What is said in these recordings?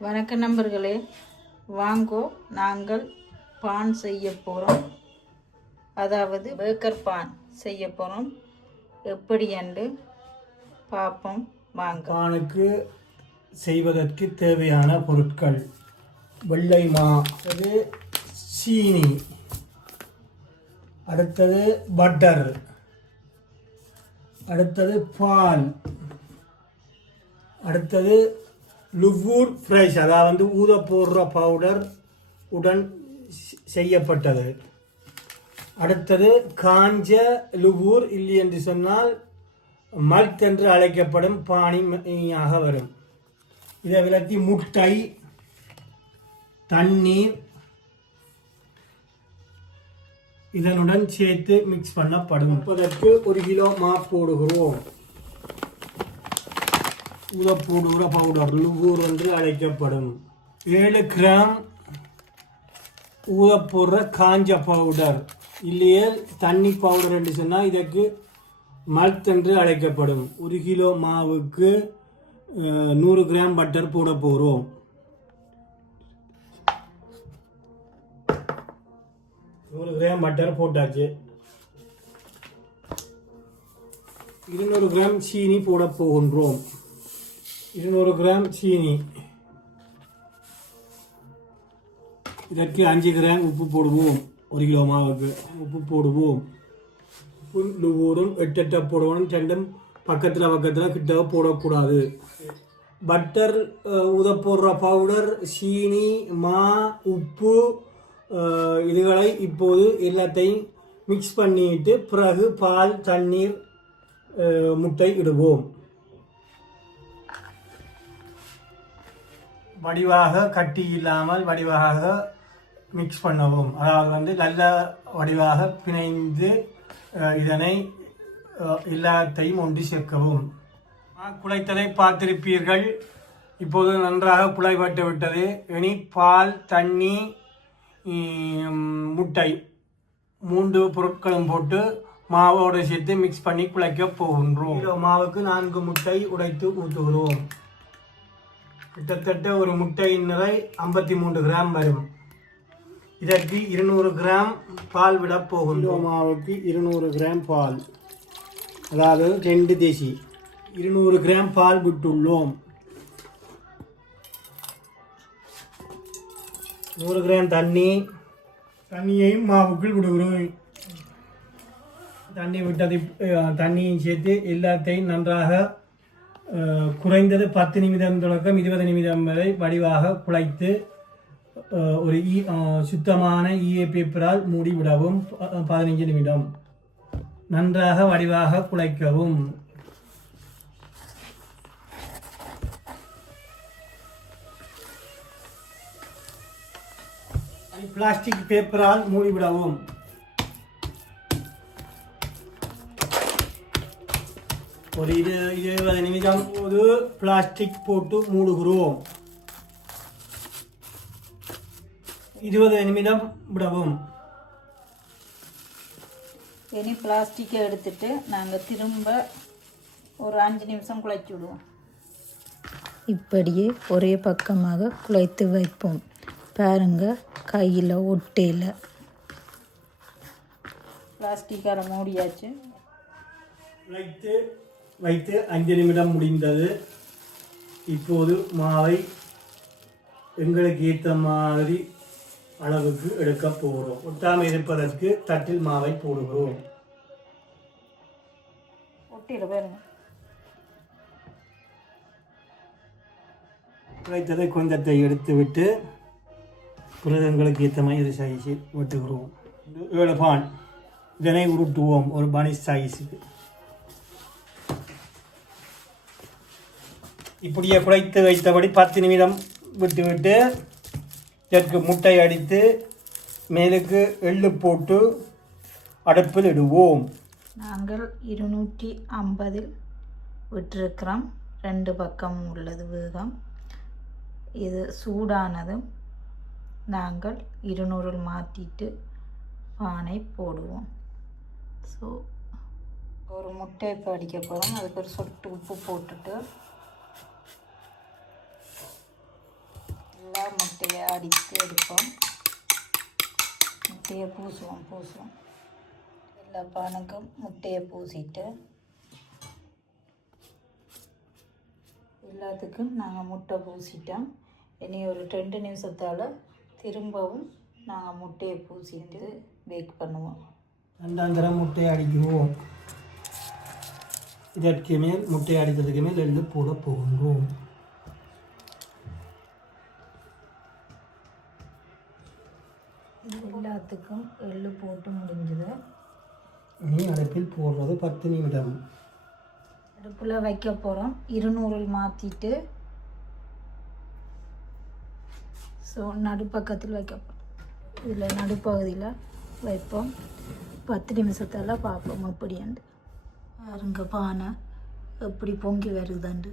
வணக்க நண்பர்களே வாங்கோ நாங்கள் பான் செய்ய போகிறோம் அதாவது பேக்கர் பான் செய்ய போகிறோம் எப்படி என்று பார்ப்போம் வாங்க. பானுக்கு செய்வதற்கு தேவையான பொருட்கள் வெள்ளை மா அது சீனி அடுத்தது பட்டர் அடுத்தது பால் அடுத்தது லுவூர் ஃப்ரெஷ் அதாவது ஊத போடுற பவுடர் உடன் செய்யப்பட்டது. அடுத்தது காஞ்ச லுவூர் இல்லை என்று சொன்னால் மல்த் என்று அழைக்கப்படும் பாணியாக வரும். இதை விளக்கி முட்டை தண்ணீர் இதனுடன் சேர்த்து மிக்ஸ் பண்ணப்படும். முப்பதற்கு ஒரு கிலோ மா போடுகிறோம். ஊத பவுடர் லுவூர் என்று அழைக்கப்படும். ஏழு கிராம் ஊதப்போடுற காஞ்ச பவுடர். இல்லையே தண்ணி பவுடர் என்று சொன்னால் இதற்கு மல்த் என்று அழைக்கப்படும். ஒரு கிலோ மாவுக்கு நூறு கிராம் பட்டர் போட போகிறோம் நூறு கிராம் பட்டர் போட்டாச்சு. இருநூறு கிராம் சீனி போட போகின்றோம். இருநூறு கிராம் சீனி. இதற்கு அஞ்சு கிராம் உப்பு போடுவோம். ஒரு கிலோ மாவுக்கு உப்பு போடுவோம். உப்பு ஊரும் போடணும் ரெண்டும் பக்கத்தில் பக்கத்தில் கிட்ட போடக்கூடாது. பட்டர் உத போடுற பவுடர் சீனி மா உப்பு இதுகளை இப்போது எல்லாத்தையும் மிக்ஸ் பண்ணிட்டு பிறகு பால் தண்ணீர் முட்டை இடுவோம். வடிவாக கட்டி இல்லாமல் வடிவாக மிக்ஸ் பண்ணவும். அதாவது வந்து நல்ல வடிவாக பிணைந்து இதனை எல்லாத்தையும் ஒன்று சேர்க்கவும். நான் பார்த்திருப்பீர்கள். இப்போது நன்றாக குழைப்பட்டு விட்டது. இனி பால் தண்ணி முட்டை மூன்று பொருட்களும் போட்டு மாவோடு சேர்த்து மிக்ஸ் பண்ணி குழைக்க போகின்றோம். மாவுக்கு நான்கு முட்டை உடைத்து ஊற்றுகிறோம் கிட்டத்தட்ட ஒரு முட்டையின் நிறை ஐம்பத்தி மூன்று கிராம் வரும். இதற்கு இருநூறு கிராம் பால் விட போகின்றோம். மாவுக்கு இருநூறு கிராம் பால். அதாவது ரெண்டு தேசி. இருநூறு கிராம் பால் விட்டுள்ளோம். நூறு கிராம் தண்ணி. தண்ணியையும் மாவுக்குள் விடுகிறோம். தண்ணி விட்டதை தண்ணியும் சேர்த்து எல்லாத்தையும் நன்றாக குறைந்தது பத்து நிமிடம் தொடக்கம் இருபது நிமிடம் வரை வடிவாக குழைத்து ஒரு ஈ சுத்தமான ஈய பேப்பரால் மூடி விடவும் ப- பதினைஞ்சு நிமிடம். நன்றாக வடிவாக குழைக்கவும். பிளாஸ்டிக் பேப்பரால் மூடிவிடவும். ஒரு இரு இருபது நிமிடம் ஒரு பிளாஸ்டிக் போட்டு மூடுகிறோம் இருபது நிமிடம் விடவும் இனி பிளாஸ்டிக்கை எடுத்துட்டு நாங்கள் திரும்ப ஒரு அஞ்சு நிமிஷம் குழைச்சி விடுவோம் இப்படியே ஒரே பக்கமாக குழைத்து வைப்போம் பாருங்க கையில் ஒட்டையில் பிளாஸ்டிக்கார மூடியாச்சு வைத்து வைத்து அஞ்சு நிமிடம் முடிந்தது. இப்போது மாவை எங்களுக்கு ஏற்ற மாதிரி அளவுக்கு எடுக்க போகிறோம். ஒட்டாமல் இருப்பதற்கு தட்டில் மாவை போடுகிறோம். வைத்ததை கொஞ்சத்தை எடுத்து விட்டு பிறகு எங்களுக்கு ஏற்ற மாதிரி சைஸு வெட்டுகிறோம். ஏழு பான். இதனை உருட்டுவோம். ஒரு பனி சைஸுக்கு இப்படியே குழைத்து வைத்தபடி பத்து நிமிடம் விட்டு விட்டு இதற்கு முட்டை அடித்து மேலுக்கு எள்ளு போட்டு அடுப்பில் இடுவோம். நாங்கள் இருநூற்றி ஐம்பதில் விட்டிருக்கிறோம். ரெண்டு பக்கம் உள்ளது வேகம். இது சூடானதும் நாங்கள் இருநூறில் மாற்றிட்டு பானை போடுவோம். ஸோ ஒரு முட்டை இப்போ அடிக்க போகிறோம் அதுக்கு ஒரு சொட்டு உப்பு போட்டுட்டு நல்லா முட்டையை அடித்து எடுப்போம். முட்டையை பூசுவோம் பூசுவோம். எல்லா பானுக்கும் முட்டையை பூசிட்டு எல்லாத்துக்கும் நாங்கள் முட்டை பூசிட்டோம். இனி ஒரு ரெண்டு நிமிஷத்தால் திரும்பவும் நாங்கள் முட்டையை பூசிட்டு பேக் பண்ணுவோம். ரெண்டாம் தரம் முட்டையை அடிக்குவோம். இதற்கு மேல் முட்டை அடித்ததுக்கு மேல் எள்ளு போட போகின்றோம். எல்லாத்துக்கும் எள்ளு போட்டு முடிஞ்சது. இனி அடுப்பில் போடுறது பத்து நிமிடம். அடுப்பில் வைக்க போகிறோம் இருநூறில் மாற்றிட்டு ஸோ நடுப்பக்கத்தில் வைக்க போகிறோம் இதில் நடுப்பகுதியில் வைப்போம். பத்து நிமிஷத்தில் பார்ப்போம் எப்படியாண்டு பாருங்க பானை எப்படி பொங்கி வருதுண்டு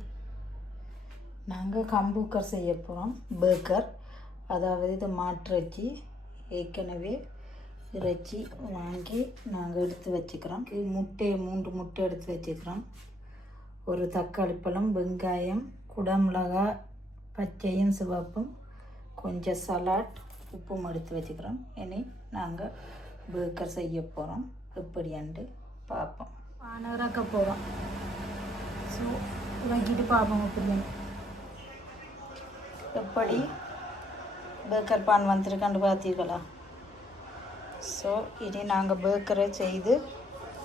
நாங்கள் கம்பூக்கர் செய்ய போகிறோம் பேக்கர். அதாவது இது மாட்டிறைச்சி ஏற்கனவே இறைச்சி வாங்கி நாங்கள் எடுத்து வச்சுக்கிறோம். முட்டையை மூன்று முட்டை எடுத்து வச்சுக்கிறோம். ஒரு தக்காளி பழம் வெங்காயம் குடமிளகாய் பச்சையும் சிவப்பும் கொஞ்சம் சலாட் உப்பும் எடுத்து வச்சுக்கிறோம். இனி நாங்கள் பேக்கர் செய்ய போகிறோம் எப்படியாண்டு பார்ப்போம். பானை இறக்க போகிறோம் ஸோ இறக்கிட்டு பார்ப்போம் எப்படின்னு எப்படி? பேக்கர் பான் வந்திருக்கான்னு பார்த்தீர்களா? ஸோ இனி நாங்கள் பேக்கரை செய்து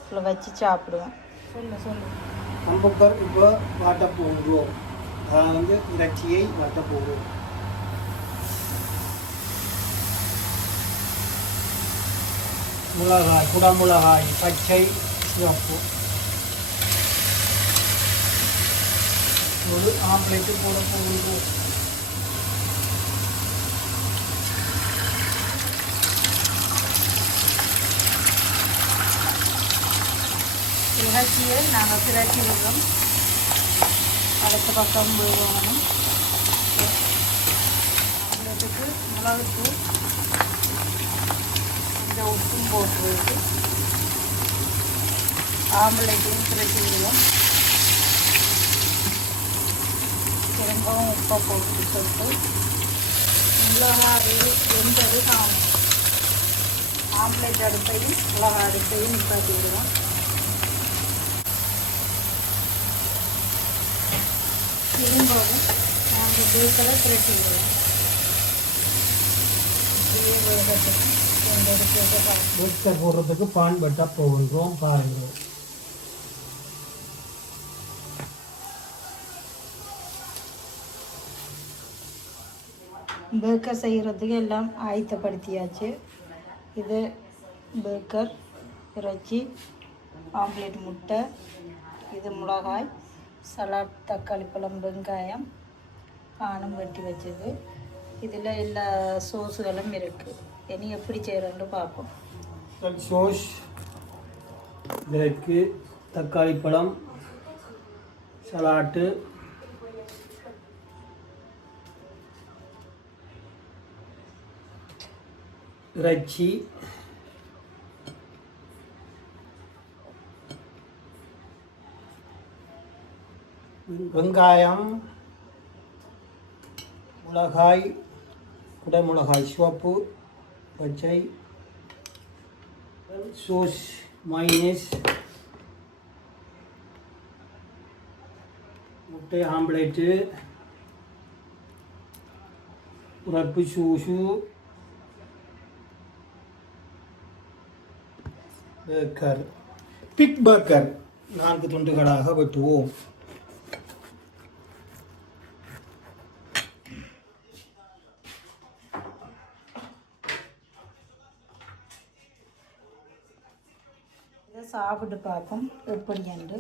இதில் வச்சு சாப்பிடுவோம். சொல்லு சொல்லு கம்புக்கர் இப்போ வாட்ட போகிறோம் அதாவது வந்து இறைச்சியை வாட்ட போகிறோம் மிளகாய் குடமிளகாய் பச்சை சிவப்பு. ஒரு ஆம்லேட்டு போட போகிறோம் இறைச்சியை நாங்கள் திரட்டி விடுறோம் அடுத்த பக்கம் விடுவோம் ஆம்லெட்டுக்கு மிளகுத்தூள் இந்த உப்பும் போட்டுருக்கு ஆம்பளைக்கும் திரட்டி விடுவோம் திரும்பவும் உப்பை போட்டு சொல்லிட்டு மிளகாய் வெந்தது காணும் ஆம்லெட் அடுப்பையும் மிளகாய் அடுப்பையும் நிப்பாட்டி விடுவோம் திரும்பவும் நாம் பேக்கரை திரட்டி விடுவோம் போடுறதுக்கு பான் பட்டா போகின்றோம் பாருங்கள். பேக்கர் செய்கிறதுக்கு எல்லாம் ஆயத்தப்படுத்தியாச்சு. இது பேக்கர் இறைச்சி ஆம்லேட் முட்டை இது மிளகாய் சலாட் தக்காளி பழம் வெங்காயம் பானம் வெட்டி வச்சது. இதில் எல்லா சோஸுகளும் இருக்குது இனி எப்படி செய்கிறோன்னு பார்ப்போம். சோஸ் இதற்கு தக்காளி பழம் சலாட்டு. இறைச்சி. வெங்காயம் மிளகாய் குடமிளகாய் சிவப்பு பச்சை சோஸ் மைனஸ் முட்டை ஆம்லேட்டு உரப்பு சூசு பேக்கர் பிக் பேக்கர் நான்கு துண்டுகளாக வெட்டுவோம். சாப்பிட்டு பார்ப்போம் எப்படி என்று.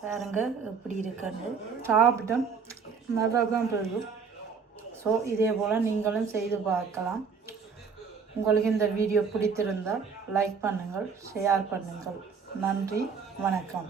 பாருங்க எப்படி இருக்குன்னு சாப்பிட்டோம். நல்லா தான் இருக்கும் ஸோ இதே போல் நீங்களும் செய்து பார்க்கலாம். உங்களுக்கு இந்த வீடியோ பிடித்திருந்தால் லைக் பண்ணுங்கள் ஷேர் பண்ணுங்கள். நன்றி வணக்கம்.